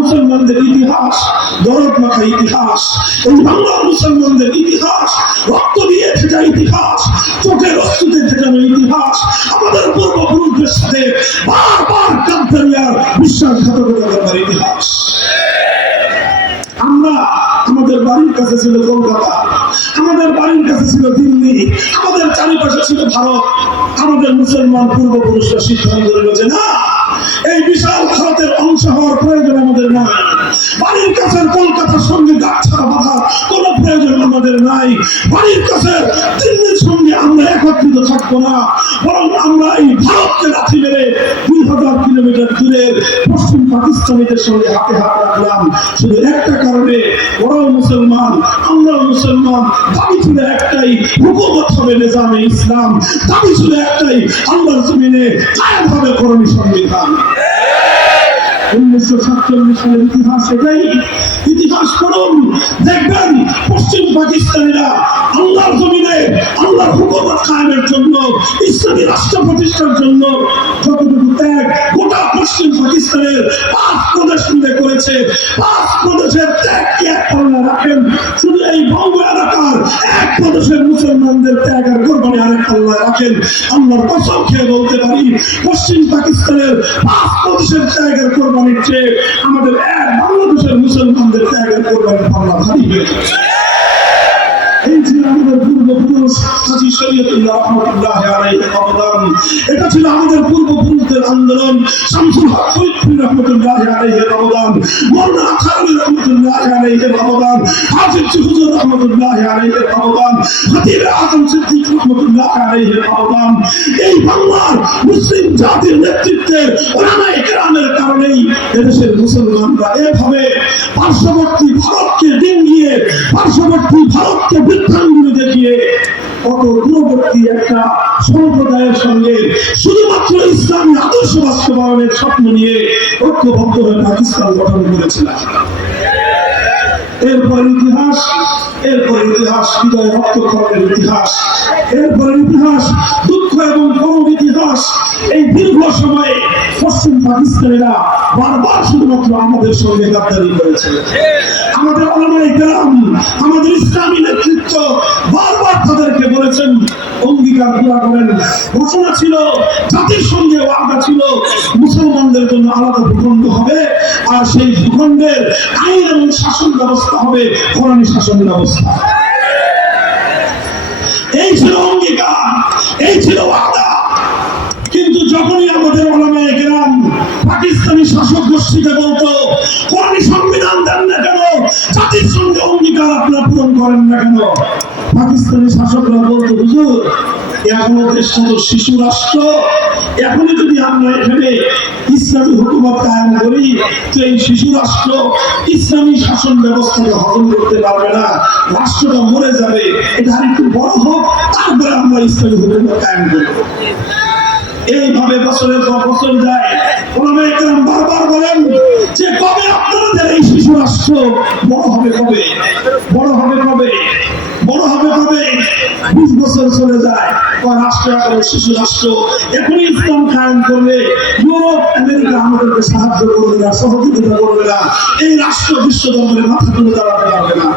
মুসলমানদের ইতিহাস দরদ মাখা ইতিহাস, এই বাংলার মুসলমানদের ইতিহাস রক্ত দিয়ে ভেজা ইতিহাস, চোখের অস্তুতে ভেজানো ইতিহাস, আমাদের পূর্বপুরুষদের সাথে বারবার কাদ্দারিয়ার বিশ্বাসঘাতকতা করবার ইতিহাস। আমরা আমাদের বাড়ির কাছে ছিল কলকাতা, আমাদের বাড়ির কাছে ছিল দিল্লি, আমাদের চারিপাশে ছিল ভারত। আমাদের মুসলমান পূর্বপুরুষরা সিদ্ধান্ত নিল যে না, এই বিশাল ভারতের অংশ হওয়ার প্রয়োজন আমাদের নাই, বাড়ির কাছের কলকাতার সঙ্গে গাছছাড়া বাঁধার কোন প্রয়োজন আমাদের নাই, বাড়ির কাছের দিল্লির সঙ্গে আমরা একত্রিত থাকবো না, বরং আমরা এই ভারতকে লাথি মেরে 2000 কিলোমিটার দূরের পশ্চিম পাকিস্তানিদের সঙ্গে হাতে হাত রাখলাম। শুধু একটা কারণে, ওরাও মুসলমান, আমরাও মুসলমান, দাবি ছিল একটাই, হুকুমত হবে নিজামে ইসলাম, দাবি ছিল একটাই, আল্লাহর জমিনে কায়েম হবে করণী সংবিধান। 1947 সালের ইতিহাস এটাই। ইতিহাস পড়ুন, দেখবেন পশ্চিম পাকিস্তানিরা আল্লাহর জমিনে আল্লাহর হুকুমত কায়েমের জন্য, ইসলামী রাষ্ট্র প্রতিষ্ঠার জন্য যতটুকু ত্যাগ গোটা পশ্চিম পাকিস্তানের 5 প্রদেশ মিলে করেছে, 5 প্রদেশের ত্যাগ কি এক পাল্লা রাখেন? শুধু এই বঙ্গ এলাকার 1 প্রদেশের মুসলমানদের ত্যাগ আর কোরবানি আরেক পাল্লায় রাখেন। আল্লাহর কসম খেয়ে বলতে পারি, পশ্চিম পাকিস্তানের 5 প্রদেশের ত্যাগের কোরবানির চেয়ে আমাদের বাংলাদেশের মুসলমানদের ত্যাগের কোরবানির পাল্লা ভারী হয়ে গেছে। এই ছিল আমাদের পূর্বপুরুষ হাজী শরীয়তুল্লাহ রাহমাতুল্লাহি আলাইহির অবদান, এটা ছিল আমাদের পূর্বপুরুষদের আন্দোলন, শামসুল হক ফরিদপুর রাহমাতুল্লাহি আলাইহির অবদান, মাওলানা আথারুল্লাহ রাহমাতুল্লাহি আলাইহির অবদান, হাফিজ হুজুর রাহমাতুল্লাহি আলাইহির অবদান, খতিব আজম সিদ্দিক রাহমাতুল্লাহি আলাইহির অবদান। এই বাংলার মুসলিম জাতির নেতৃত্বের উলামায়ে কেরামের কারণেই এদেশের মুসলমানরা এভাবে পার্শ্ববর্তী ভারতকে ডিঙ্গিয়ে, পার্শ্ববর্তী ভারতকে বৃদ্ধাঙ্গুলি দেখিয়ে কত দূরবর্তী একটা সম্প্রদায়ের সঙ্গে শুধুমাত্র ইসলামী আদর্শ বাস্তবায়নের স্বপ্ন নিয়ে ঐক্যবদ্ধ হয়ে পাকিস্তান গঠন করেছিলেন। এরপর ইতিহাস হৃদয় রক্তক্ষরণের ইতিহাস, এরপর ইতিহাস দুঃখ এবং করুণ ইতিহাস। এই দীর্ঘ সময়ে পশ্চিম পাকিস্তানিরা বারবার শুধুমাত্র আমাদের সঙ্গে গাদ্দারি করেছে। আমাদের উলামায়ে কেরাম, আমাদের ইসলামী নেতৃত্ব বারবার তাদেরকে বলেছেন অঙ্গীকার পুরা করেন। ঘোষণা ছিল, জাতির সঙ্গে ওয়াদা ছিল, মুসলমানদের জন্য আলাদা ভূখণ্ড হবে, আর সেই ভূখণ্ডের আইন এবং শাসন ব্যবস্থা হবে কোরআনী শাসন ব্যবস্থা। এই ছিল অঙ্গীকার, এই ছিল ওয়াদা। কিন্তু যখনই আমাদের উলামায়ে কেরাম পাকিস্তানি শাসক গোষ্ঠীকে বলতো কোরআনী সংবিধান দেন না কেন, জাতির সঙ্গে অঙ্গীকার আপনারা পূরণ করেন না কেন, পাকিস্তানি শাসকরা বলতো হুজুর এখনো দেশটা তো শিশু রাষ্ট্র, এখনই যদি আমরা এখানে ইসলামী হুকুমত কায়েম করি তো এই শিশু রাষ্ট্র ইসলামী শাসন ব্যবস্থাকে হজম করতে পারবে না, রাষ্ট্রটা মরে যাবে, এটা আরেকটু বড় হোক তারপরে আমরা ইসলামী হুকুমত কায়েম করব। এইভাবে বছরের পর বছর যায়। উলামায়ে কেরাম বারবার বলেন যে কবে আপনাদের এই শিশু রাষ্ট্র বড় হবে, কবে বড় হবে, কবে বড় হবে, কবে? 20 বছর চলে যায়, রাষ্ট্র এখন শিশু রাষ্ট্র, এখনই ইসলাম কায়েম করলে ইউরোপ আমেরিকা আমাদেরকে সাহায্য করবে না, সহযোগিতা করবে না, এই রাষ্ট্র বিশ্ব দরবারে মাথা তুলে দাঁড়াতে পারবে না।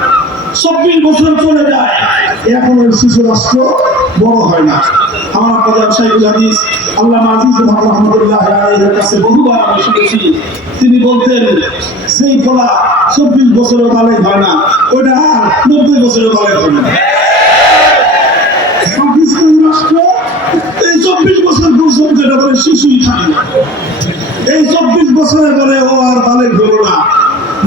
24 বছর চলে যায়, এখন ওই শিশু রাষ্ট্র বড় হয় না। আমার আপনাদের শাইখুল হাদিস আল্লামা আজিজুল হক রাহমাতুল্লাহি আলাইহির কাছে বহুবার আমি শুনেছি, তিনি বলতেন সেই ফলা 24 বছরের বালেগ হয় না, ওটা 90 বছরের বালেগ হয় না। পাকিস্তান রাষ্ট্র এই 24 বছর পর্যন্ত এটা বলে শিশুই থাকে না, এই 24 বছরে বলে ও আর বালেগ হলো না।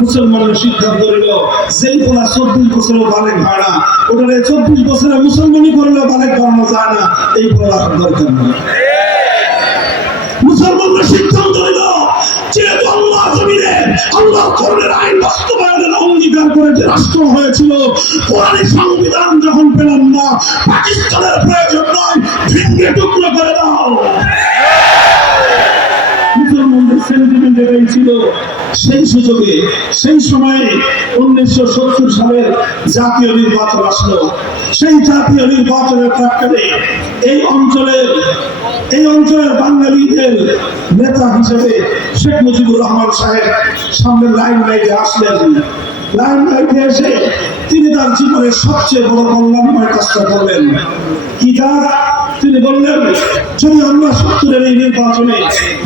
মুসলমানের সিদ্ধান্ত নিল যেই ফলা 24 বছরের বালেগ হয় না, ওটা 24 বছরে মুসলমানি করলেও বালেগ করানো যায় না, এই ফলা দরকার নেই। মুসলমানরা সিদ্ধান্ত নিল যেহেতু আল্লাহর জমিনে আল্লাহর কোরআনের আইন বাস্তবায়নের অঙ্গীকার করে যে রাষ্ট্র হয়েছিল, কোরআনী সংবিধান যখন পেলাম না, পাকিস্তানের প্রয়োজন নয়, ভেঙে টুকরো করে দাও। মুসলমানদের সেন্টিমেন্ট জায়গায় ছিল। সেই সুযোগে সেই সময়ে 1970 সালের জাতীয় নির্বাচন আসলো। সেই জাতীয় নির্বাচনের প্রেক্ষাপটে এই অঞ্চলের বাঙালিদের নেতা হিসেবে শেখ মুজিবুর রহমান সাহেব সামনে লাইটে আসলেন। লাইটে এসে তিনি তার জীবনের সবচেয়ে বড় কল্যাণময় কাজটা করলেন। কি কাজ? তিনি বললেন, যদি আমরা 70-এর এই নির্বাচনে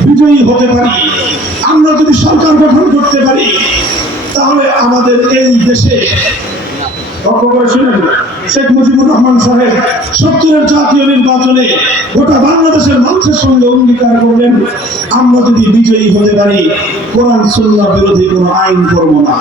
বিজয়ী হতে পারি, আমরা যদি সরকার গঠন করতে পারি, তাহলে আমাদের এই দেশে শেখ মুজিবুর রহমান সাহেব 70-এর জাতীয় নির্বাচনে গোটা বাংলাদেশের মানুষের সঙ্গে অঙ্গীকার করলেন, আমরা যদি বিজয়ী হতে পারি, কোরআন সুন্নাহ বিরোধী কোনো আইন করব না।